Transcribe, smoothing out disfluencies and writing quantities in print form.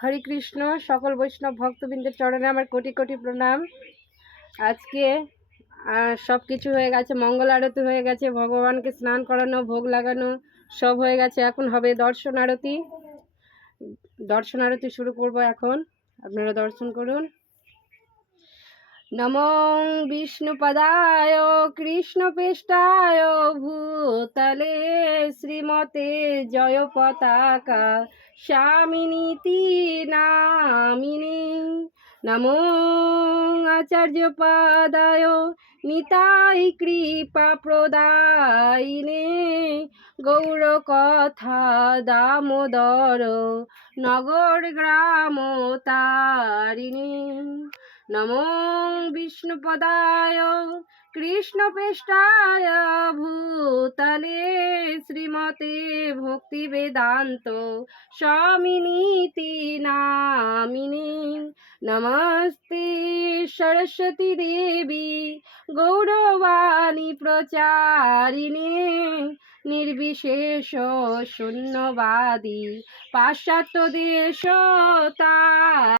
হরে কৃষ্ণ। সকল বৈষ্ণব ভক্তবৃন্দের চরণে আমার কোটি কোটি প্রণাম। আজকে সব কিছু হয়ে গেছে, মঙ্গল আরতি হয়ে গেছে, ভগবানকে স্নান করানো, ভোগ লাগানো সব হয়ে গেছে। এখন হবে দর্শন আরতি। দর্শন আরতি শুরু করব এখন। আপনারা দর্শন করুন। নমো বিষ্ণুপদায় কৃষ্ণপৃষ্ঠায় ভূতলে শ্রীমতে জয় পতাকা স্বামিনীতি নামিনী। নমো আচার্যপাদায় নিতাই কৃপা প্রদায়িনে গৌরকথা দামোদর নগর গ্রাম তারিণী। নমো বিষ্ণুপদায় কৃষ্ণপৃষ্ঠায় ভূতলে শ্রীমতে ভক্তি বেদান্ত স্বামিনীতি নামিনী। নমস্তে সরস্বতী দেবী গৌরবাণী প্রচারিণী নির্বিশেষ শূন্যবাদী পাশ্চাত্য দেশ